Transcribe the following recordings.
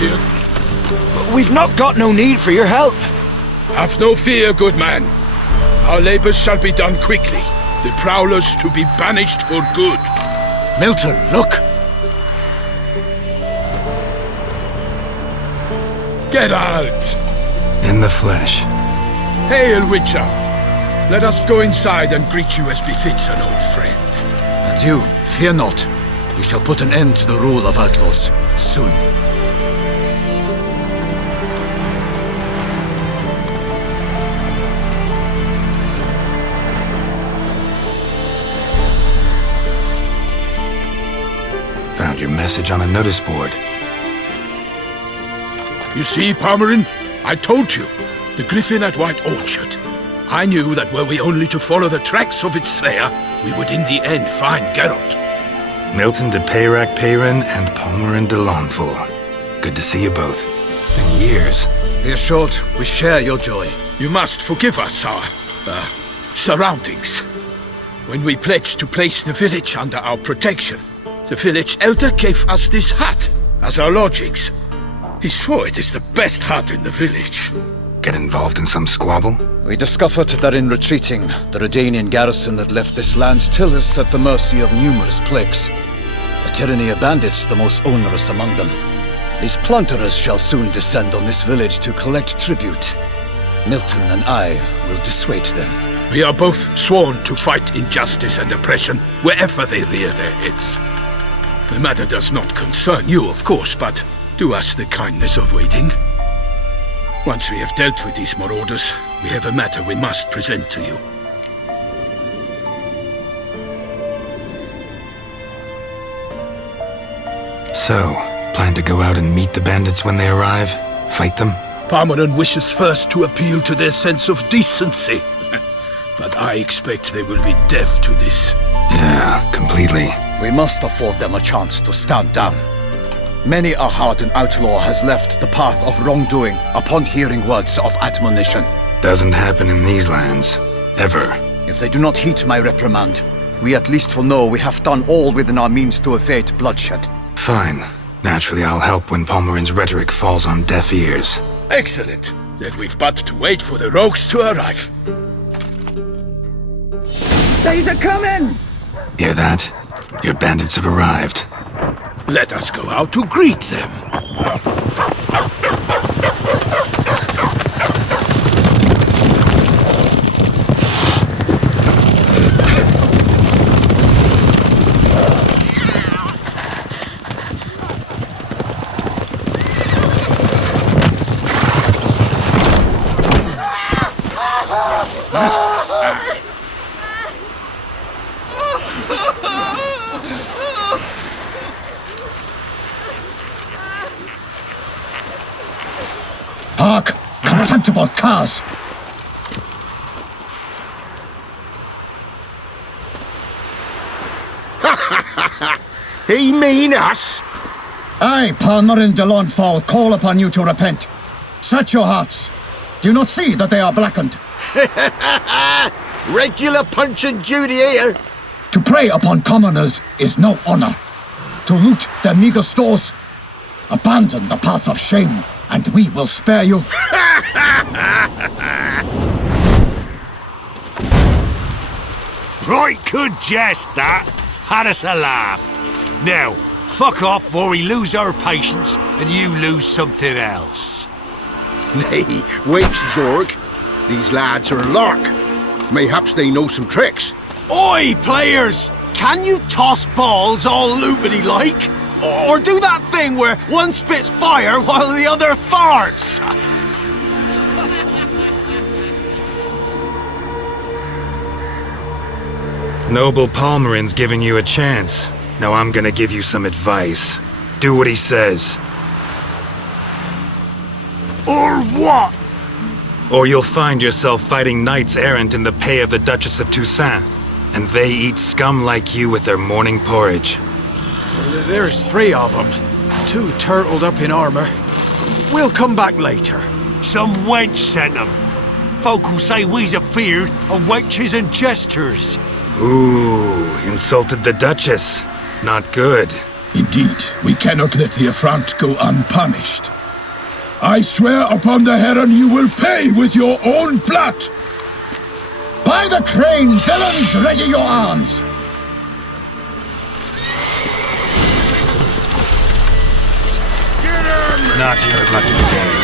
Rivia. We've not got no need for your help. Have no fear, good man. Our labors shall be done quickly. The prowlers to be banished for good. Milton, look! Geralt! In the flesh. Hail, Witcher! Let us go inside and greet you as befits an old friend. And you, fear not. We shall put an end to the rule of outlaws, soon. Found your message on a notice board. You see, Palmerin? I told you. The griffin at White Orchard. I knew that were we only to follow the tracks of its slayer, we would in the end find Geralt. Milton de Peyrac Peyrin and Palmerin de Lawnful. Good to see you both. Been years. Be assured, we share your joy. You must forgive us our, surroundings. When we pledged to place the village under our protection, the village elder gave us this hut as our lodgings. He swore it is the best hut in the village. Get involved in some squabble? We discovered that in retreating, the Redanian garrison that left this land still is at the mercy of numerous plagues. A tyranny of bandits, the most onerous among them. These plunderers shall soon descend on this village to collect tribute. Milton and I will dissuade them. We are both sworn to fight injustice and oppression wherever they rear their heads. The matter does not concern you, of course, but do us the kindness of waiting. Once we have dealt with these marauders, we have a matter we must present to you. So, plan to go out and meet the bandits when they arrive? Fight them? Palmerin wishes first to appeal to their sense of decency. But I expect they will be deaf to this. Yeah, completely. We must afford them a chance to stand down. Many a hardened outlaw has left the path of wrongdoing upon hearing words of admonition. Doesn't happen in these lands. Ever. If they do not heed my reprimand, we at least will know we have done all within our means to evade bloodshed. Fine. Naturally, I'll help when Palmerin's rhetoric falls on deaf ears. Excellent. Then we've but to wait for the rogues to arrive. They's a coming! Hear that? Your bandits have arrived. Let us go out to greet them. Hark! Contemptible curs! He mean us? I, Palmerin de Lawnfall, call upon you to repent. Search your hearts. Do you not see that they are blackened? Regular Punch and Judy here. To prey upon commoners is no honor. To loot their meager stores, abandon the path of shame, and we will spare you. Right good jest, that. Had us a laugh. Now, fuck off before we lose our patience and you lose something else. Nay, wait, Zorg. These lads are a lark. Mayhaps they know some tricks. Oi, players! Can you toss balls all loopity-like? Or do that thing where one spits fire while the other farts? Noble Palmerin's giving you a chance. Now I'm gonna give you some advice. Do what he says. Or what? Or you'll find yourself fighting knights errant in the pay of the Duchess of Toussaint. And they eat scum like you with their morning porridge. There's 3 of them. 2 turtled up in armor. We'll come back later. Some wench sent them. Folk who say we's afeard of wenches and jesters. Ooh, insulted the Duchess. Not good. Indeed, we cannot let the affront go unpunished. I swear upon the Heron you will pay with your own blood! By the crane, villains, ready your arms! Not your lucky day.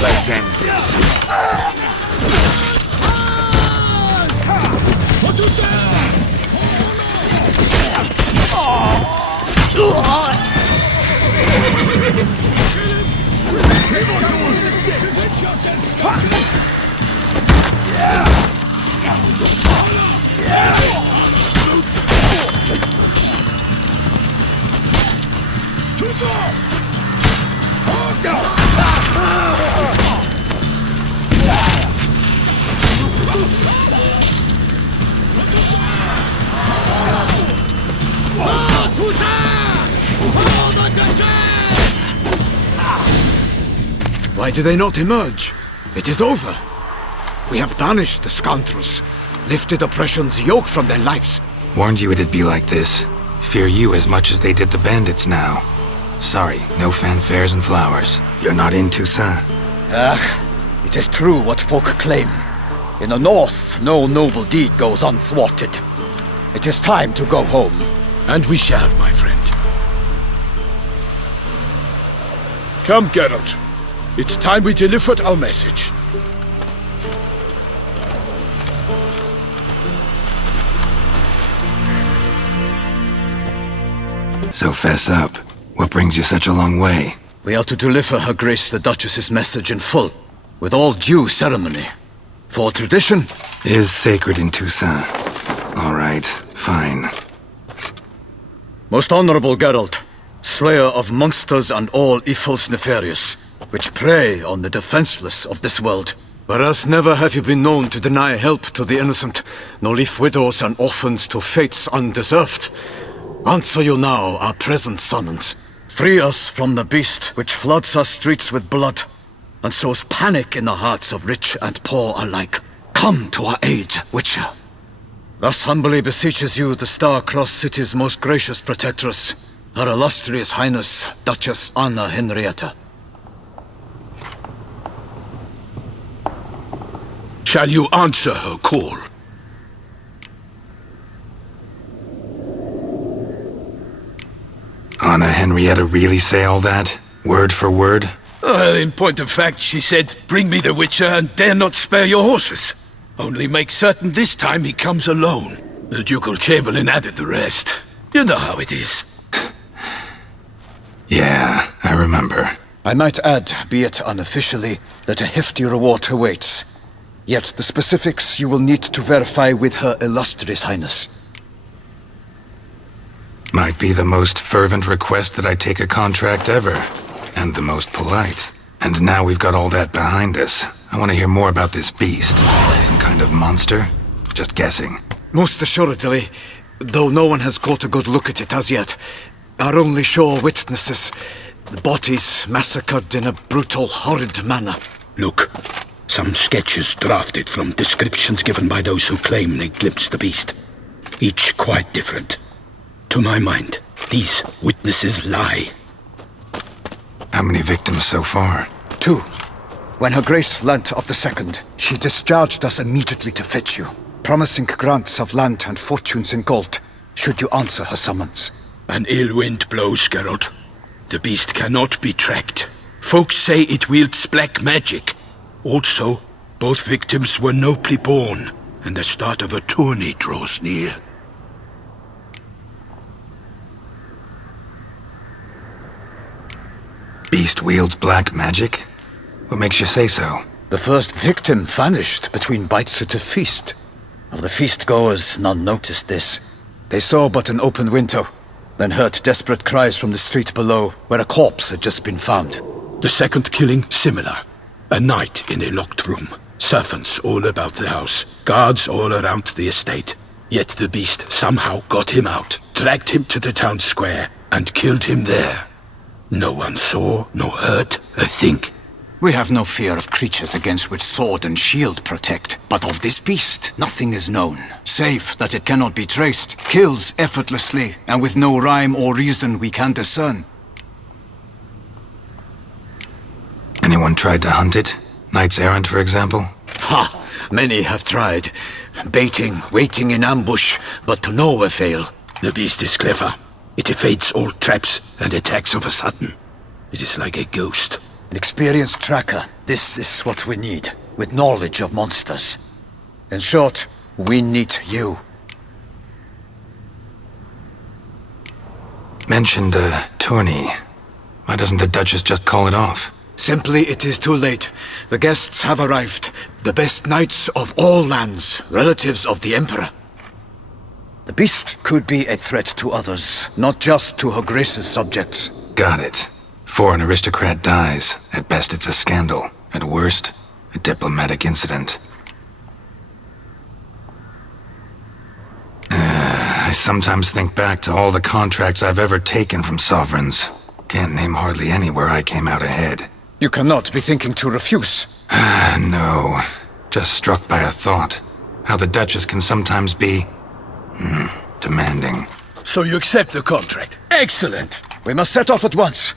Let's end this. Why do they not emerge? It is over. We have banished the scoundrels, lifted oppression's yoke from their lives. Warned you it'd be like this. Fear you as much as they did the bandits now. Sorry, no fanfares and flowers. You're not in Toussaint. It is true what folk claim. In the north, no noble deed goes unthwarted. It is time to go home. And we shall, my friend. Come, Geralt. It's time we delivered our message. So fess up. What brings you such a long way? We are to deliver Her Grace the Duchess's message in full, with all due ceremony. For tradition Is sacred in Toussaint. All right, fine. Most honorable Geralt, slayer of monsters and all evils nefarious, which prey on the defenseless of this world. Whereas never have you been known to deny help to the innocent, nor leave widows and orphans to fates undeserved. Answer you now our present summons. Free us from the beast which floods our streets with blood, and sows panic in the hearts of rich and poor alike. Come to our aid, Witcher. Thus humbly beseeches you the Star-Crossed City's most gracious protectress, Her Illustrious Highness, Duchess Anna Henrietta. Shall you answer her call? Anna Henrietta really say all that? Word for word? In point of fact, she said, bring me the Witcher and dare not spare your horses. Only make certain this time he comes alone. The Ducal Chamberlain added the rest. You know how it is. Yeah, I remember. I might add, be it unofficially, that a hefty reward awaits. Yet the specifics you will need to verify with Her Illustrious Highness. Might be the most fervent request that I take a contract ever. And the most polite. And now we've got all that behind us. I want to hear more about this beast. Some kind of monster? Just guessing. Most assuredly, though no one has caught a good look at it as yet. Our only sure witnesses. The bodies massacred in a brutal, horrid manner. Look, some sketches drafted from descriptions given by those who claim they glimpsed the beast. Each quite different. To my mind, these witnesses lie. How many victims so far? 2. When Her Grace learnt of the second, she discharged us immediately to fetch you, promising grants of land and fortunes in gold, should you answer her summons. An ill wind blows, Geralt. The beast cannot be tracked. Folks say it wields black magic. Also, both victims were nobly born, and the start of a tourney draws near. Beast wields black magic? What makes you say so? The first victim vanished between bites at a feast. Of the feast-goers, none noticed this. They saw but an open window, then heard desperate cries from the street below, where a corpse had just been found. The second killing, similar. A night in a locked room. Servants all about the house. Guards all around the estate. Yet the beast somehow got him out, dragged him to the town square, and killed him there. No one saw, nor heard a thing. We have no fear of creatures against which sword and shield protect. But of this beast, nothing is known, save that it cannot be traced, kills effortlessly, and with no rhyme or reason we can discern. Anyone tried to hunt it? Knights errant, for example? Ha! Many have tried. Baiting, waiting in ambush, but to no avail. The beast is clever. It evades all traps and attacks of a sudden. It is like a ghost. An experienced tracker, this is what we need, with knowledge of monsters. In short, we need you. Mentioned a tourney. Why doesn't the Duchess just call it off? Simply, it is too late. The guests have arrived. The best knights of all lands, relatives of the Emperor. The beast could be a threat to others, not just to Her Grace's subjects. Got it. Before an aristocrat dies, at best it's a scandal. At worst, a diplomatic incident. I sometimes think back to all the contracts I've ever taken from sovereigns. Can't name hardly any where I came out ahead. You cannot be thinking to refuse. No. Just struck by a thought. How the Duchess can sometimes be... demanding. So you accept the contract. Excellent! We must set off at once.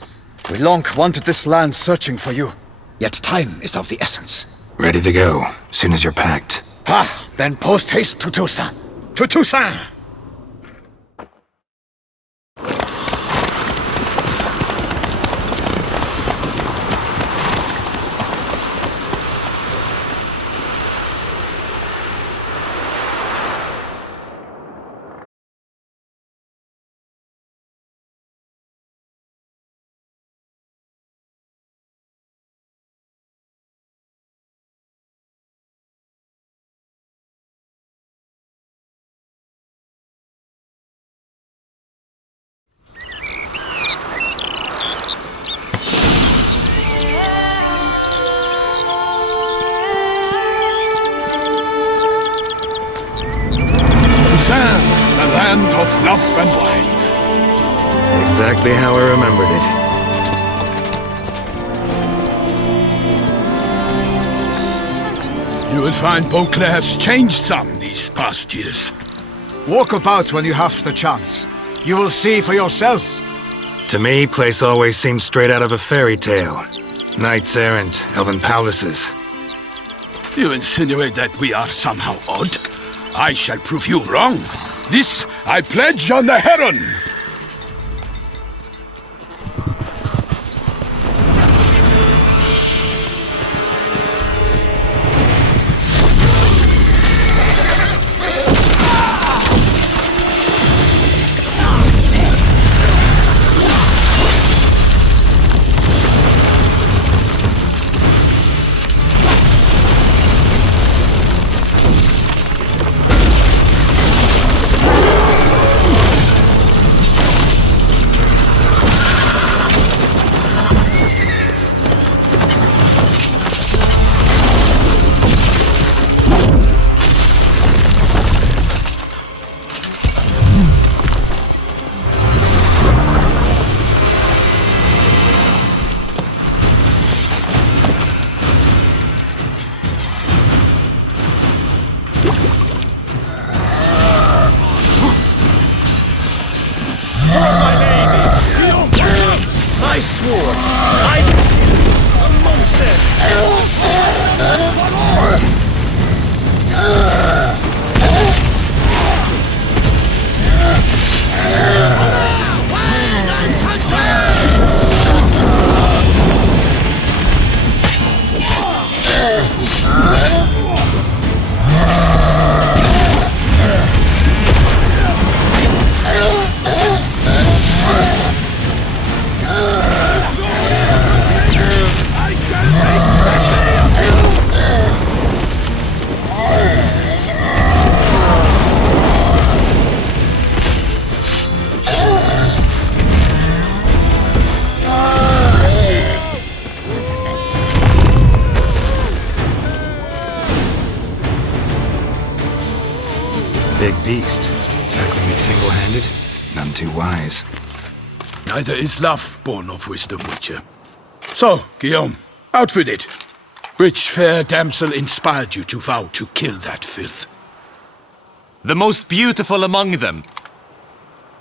We long wanted this land searching for you. Yet time is of the essence. Ready to go, soon as you're packed. Then post-haste to Toussaint. To Toussaint! The land of fluff and wine. Exactly how I remembered it. You will find Beauclair's changed some these past years. Walk about when you have the chance. You will see for yourself. To me, place always seemed straight out of a fairy tale. Knights errant, elven palaces. You insinuate that we are somehow odd? I shall prove you wrong. This I pledge on the Heron! big beast. Tackling it single-handed? None too wise. Neither is love born of wisdom, Witcher. So, Guillaume, out with it. Which fair damsel inspired you to vow to kill that filth? The most beautiful among them.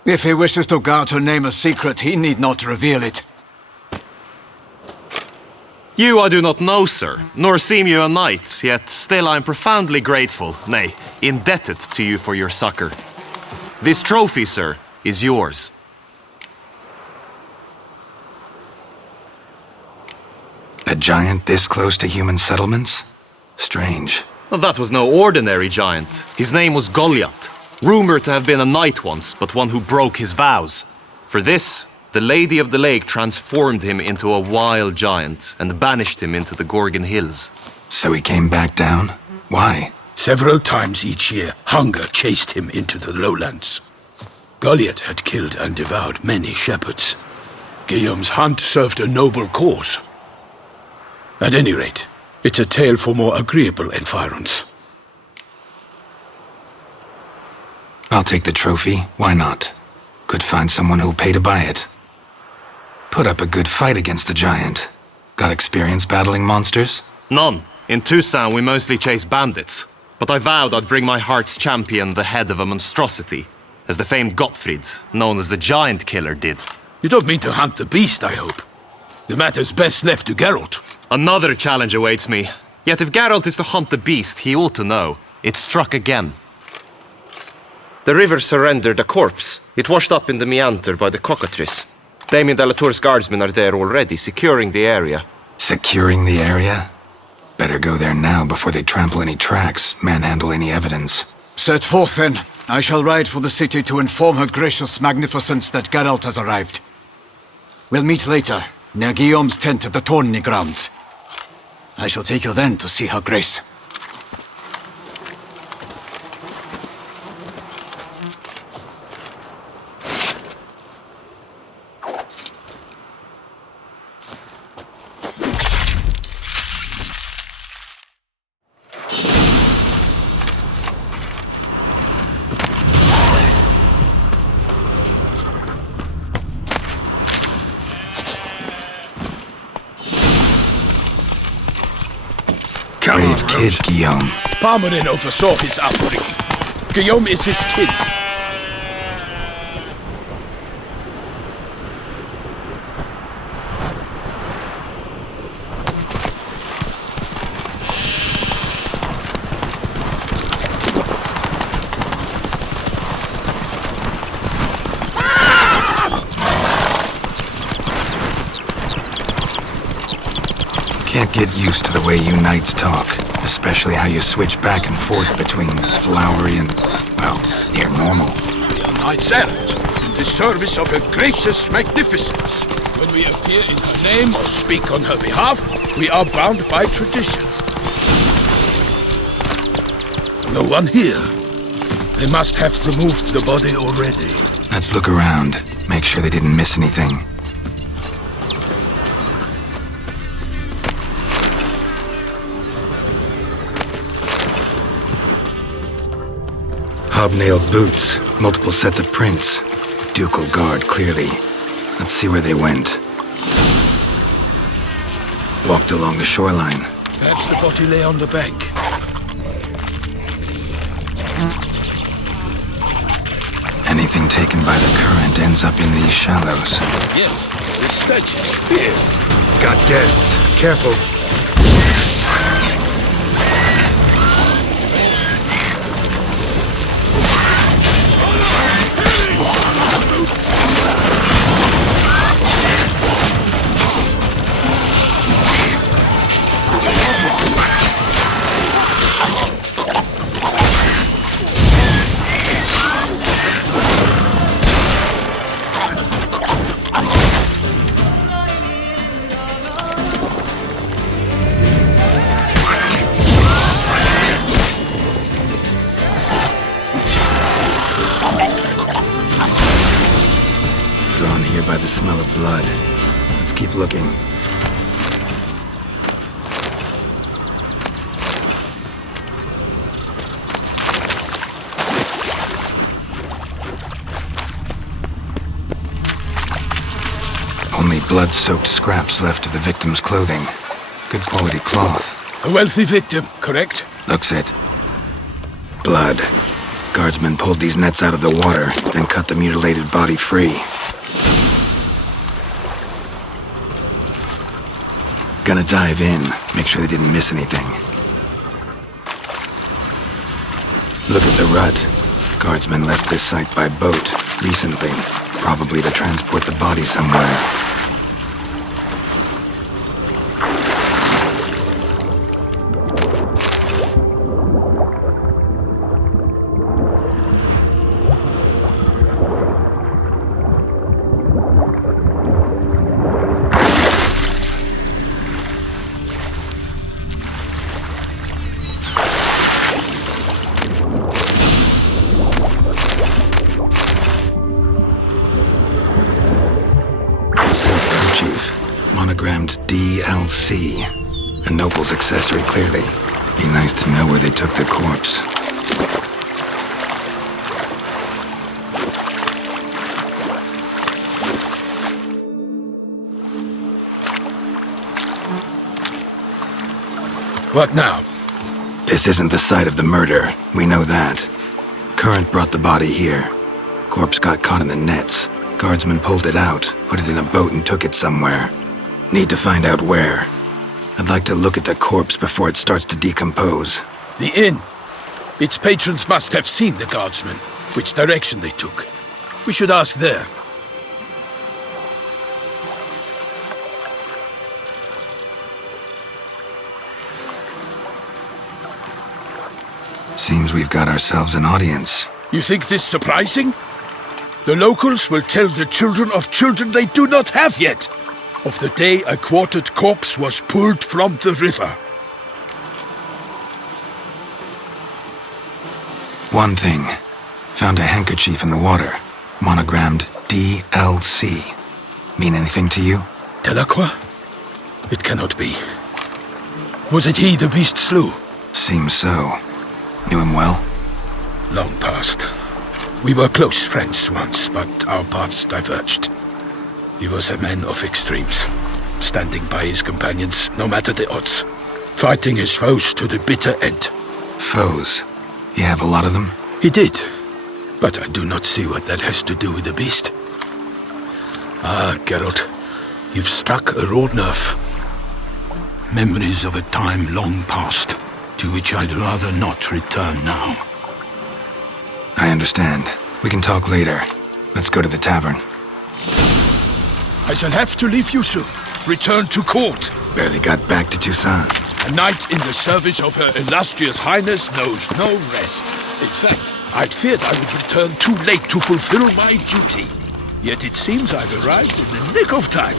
If he wishes to guard her name a secret, he need not reveal it. You I do not know, sir, nor seem you a knight, yet still I am profoundly grateful, nay, indebted to you for your succor. This trophy, sir, is yours. A giant this close to human settlements? Strange. Well, that was no ordinary giant. His name was Goliath, rumored to have been a knight once, but one who broke his vows. For this, the Lady of the Lake transformed him into a wild giant and banished him into the Gorgon Hills. So he came back down? Why? Several times each year, hunger chased him into the lowlands. Goliath had killed and devoured many shepherds. Guillaume's hunt served a noble cause. At any rate, it's a tale for more agreeable environs. I'll take the trophy. Why not? Could find someone who'll pay to buy it. Put up a good fight against the giant. Got experience battling monsters? None. In Toussaint we mostly chase bandits. But I vowed I'd bring my heart's champion the head of a monstrosity, as the famed Gottfried, known as the Giant Killer, did. You don't mean to hunt the beast, I hope. The matter's best left to Geralt. Another challenge awaits me. Yet if Geralt is to hunt the beast, he ought to know. It struck again. The river surrendered a corpse. It washed up in the meander by the cockatrice. Damien de la Tour's guardsmen are there already, securing the area. Securing the area? Better go there now before they trample any tracks, manhandle any evidence. Set forth then. I shall ride for the city to inform her gracious magnificence that Geralt has arrived. We'll meet later, near Guillaume's tent at the Tourney grounds. I shall take you then to see her grace. Brave kid, Guillaume. Parmerin oversaw his upbringing. Guillaume is his kid. Can't get used to the way you knights talk, especially how you switch back and forth between flowery and, well, near normal. We are knights errant, in the service of her gracious magnificence. When we appear in her name or speak on her behalf, we are bound by tradition. No one here. They must have removed the body already. Let's look around, make sure they didn't miss anything. Hobnailed boots, multiple sets of prints. Ducal guard, clearly. Let's see where they went. Walked along the shoreline. Perhaps the body lay on the bank. Anything taken by the current ends up in these shallows. Yes, the stench is fierce. Got guests. Careful. Drawn here by the smell of blood. Let's keep looking. Only blood-soaked scraps left of the victim's clothing. Good quality cloth. A wealthy victim, correct? Looks it. Blood. Guardsmen pulled these nets out of the water, then cut the mutilated body free. Gonna dive in, make sure they didn't miss anything. Look at the rut. Guardsmen left this site by boat recently, probably to transport the body somewhere. Monogrammed DLC. A noble's accessory, clearly. Be nice to know where they took the corpse. What now? This isn't the site of the murder. We know that. Current brought the body here. Corpse got caught in the nets. Guardsmen pulled it out, put it in a boat and took it somewhere. Need to find out where. I'd like to look at the corpse before it starts to decompose. The inn. Its patrons must have seen the guardsmen, which direction they took. We should ask there. Seems we've got ourselves an audience. You think this surprising? The locals will tell the children of children they do not have yet, of the day a quartered corpse was pulled from the river. One thing. Found a handkerchief in the water. Monogrammed DLC. Mean anything to you? Delacroix? It cannot be. Was it he the beast slew? Seems so. Knew him well? Long past. We were close friends once, but our paths diverged. He was a man of extremes, standing by his companions no matter the odds, fighting his foes to the bitter end. Foes? You have a lot of them? He did, but I do not see what that has to do with the beast. Ah, Geralt, you've struck a raw nerve. Memories of a time long past, to which I'd rather not return now. I understand. We can talk later. Let's go to the tavern. I shall have to leave you soon. Return to court. Barely got back to Toussaint. A knight in the service of Her Illustrious Highness knows no rest. In fact, I'd feared I would return too late to fulfill my duty. Yet it seems I've arrived in the nick of time.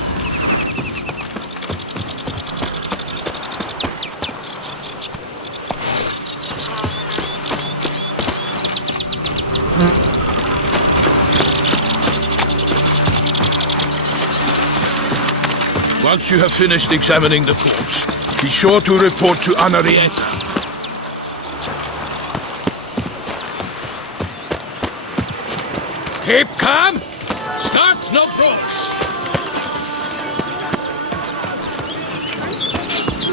Once you have finished examining the corpse, be sure to report to Henrietta. Keep calm! Start no brawls!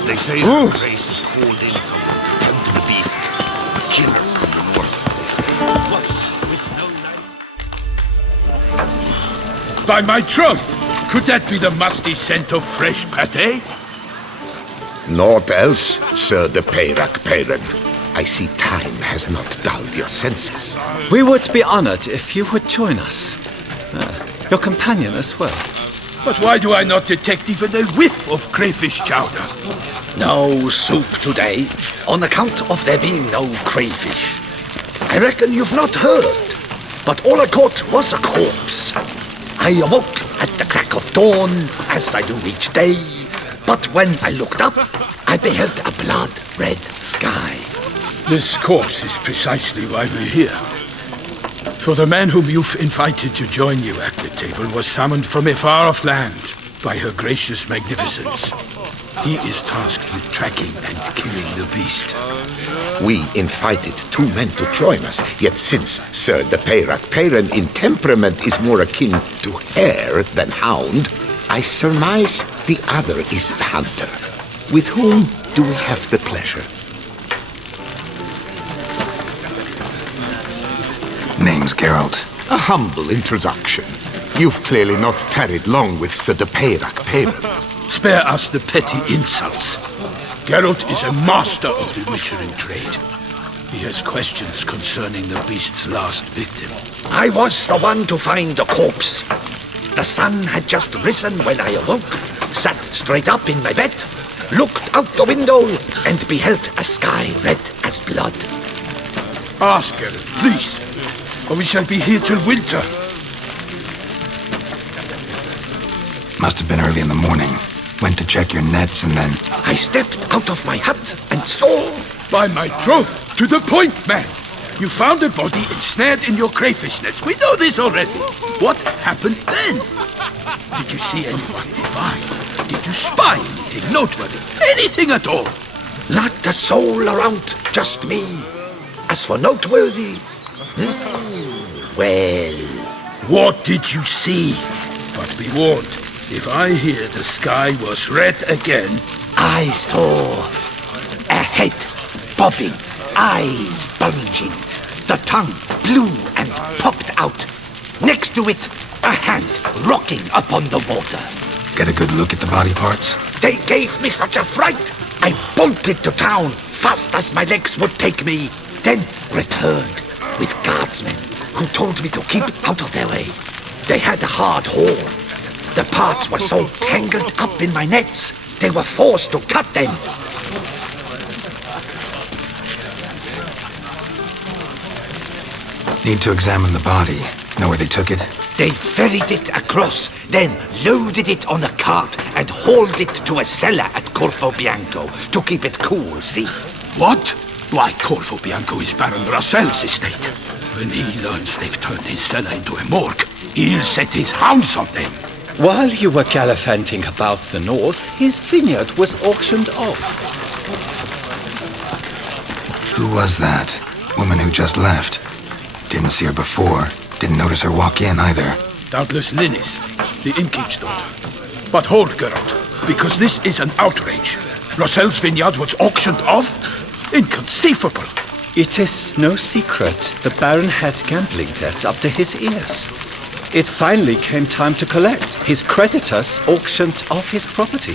They say the race has called in someone to tend to the beast. A killer from the north, they say. What? With no lights? By my troth! Could that be the musty scent of fresh pâté? Naught else, Sir de Peyrac Peyran. I see time has not dulled your senses. We would be honored if you would join us. Your companion as well. But why do I not detect even a whiff of crayfish chowder? No soup today, on account of there being no crayfish. I reckon you've not heard, but all I caught was a corpse. I awoke at the crack of dawn, as I do each day, but when I looked up, I beheld a blood-red sky. This corpse is precisely why we're here. For the man whom you've invited to join you at the table was summoned from a far-off land by her gracious magnificence. He is tasked with tracking and killing the beast. We invited 2 men to join us, yet since Sir de Peyrac Peyran in temperament is more akin to hare than hound, I surmise the other is the hunter. With whom do we have the pleasure? Name's Geralt. A humble introduction. You've clearly not tarried long with Sir Peyrak Peyran. Spare us the petty insults. Geralt is a master of the witchering trade. He has questions concerning the beast's last victim. I was the one to find the corpse. The sun had just risen when I awoke, sat straight up in my bed, looked out the window, and beheld a sky red as blood. Ask Geralt, please, or we shall be here till winter. Must have been early in the morning. Went to check your nets and then... I stepped out of my hut and saw... By my troth, to the point, man! You found a body ensnared in your crayfish nets. We know this already. What happened then? Did you see anyone nearby? Did you spy anything noteworthy? Anything at all? Not a soul around, just me. As for noteworthy... Well... What did you see? But be warned, if I hear the sky was red again... I saw a head bobbing, eyes bulging, the tongue blue and popped out. Next to it, a hand rocking upon the water. Get a good look at the body parts? They gave me such a fright, I bolted to town fast as my legs would take me, then returned with guardsmen who told me to keep out of their way. They had a hard haul. The parts were so tangled up in my nets, they were forced to cut them. Need to examine the body. Know where they took it? They ferried it across, then loaded it on a cart and hauled it to a cellar at Corvo Bianco to keep it cool, see? What? Why, Corvo Bianco is Baron Russell's estate. When he learns they've turned his cellar into a morgue, he'll set his hounds on them. While you were gallivanting about the north, his vineyard was auctioned off. Who was that? Woman who just left. Didn't see her before. Didn't notice her walk in either. Doubtless Linnis, the innkeep's daughter. But hold, Geralt, because this is an outrage. Russell's vineyard was auctioned off? Inconceivable. It is no secret the Baron had gambling debts up to his ears. It finally came time to collect. His creditors auctioned off his property.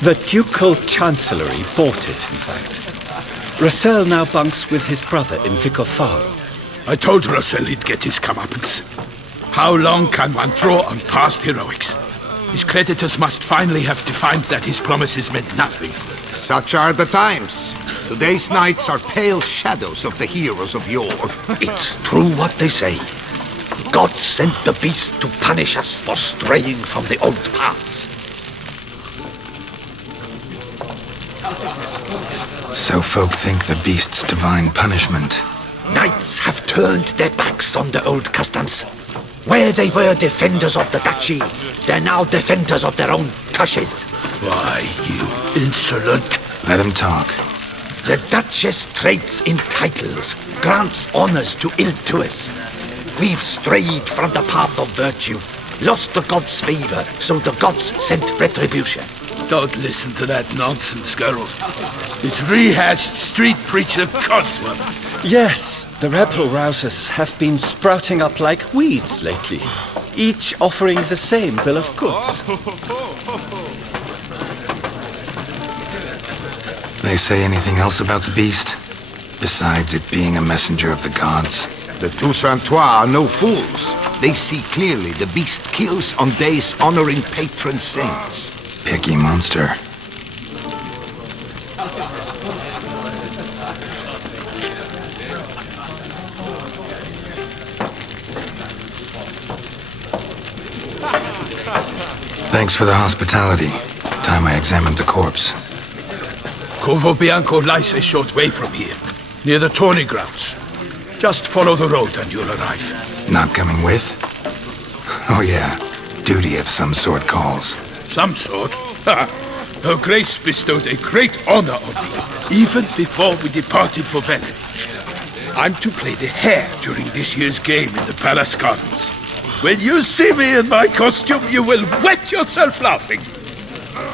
The Ducal Chancellery bought it, in fact. Russell now bunks with his brother in Vicofaro. I told Russell he'd get his comeuppance. How long can one draw on past heroics? His creditors must finally have defined that his promises meant nothing. Such are the times. Today's knights are pale shadows of the heroes of yore. It's true what they say. God sent the beast to punish us for straying from the old paths. So folk think the beast's divine punishment. Knights have turned their backs on the old customs. Where they were defenders of the duchy, they're now defenders of their own tushes. Why, you insolent... Let him talk. The Duchess trades in titles, grants honors to ill-doers. We've strayed from the path of virtue, lost the gods' favor, so the gods sent retribution. Don't listen to that nonsense, Geralt. It's rehashed street preacher codswallop. Yes, the rebel rousers have been sprouting up like weeds lately, each offering the same bill of goods. They say anything else about the beast? Besides it being a messenger of the gods? The Toussaintois are no fools. They see clearly the beast kills on days honoring patron saints. Picky monster. Thanks for the hospitality. Time I examined the corpse. Corvo Bianco lies a short way from here, near the tourney grounds. Just follow the road and you'll arrive. Not coming with? Oh yeah, duty of some sort calls. Some sort? Ha! Her Grace bestowed a great honor on me, even before we departed for Velen. I'm to play the hare during this year's game in the palace gardens. When you see me in my costume, you will wet yourself laughing.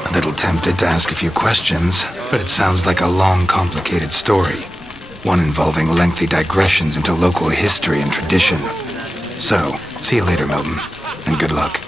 A little tempted to ask a few questions, but it sounds like a long, complicated story. One involving lengthy digressions into local history and tradition. So, see you later, Milton, and good luck.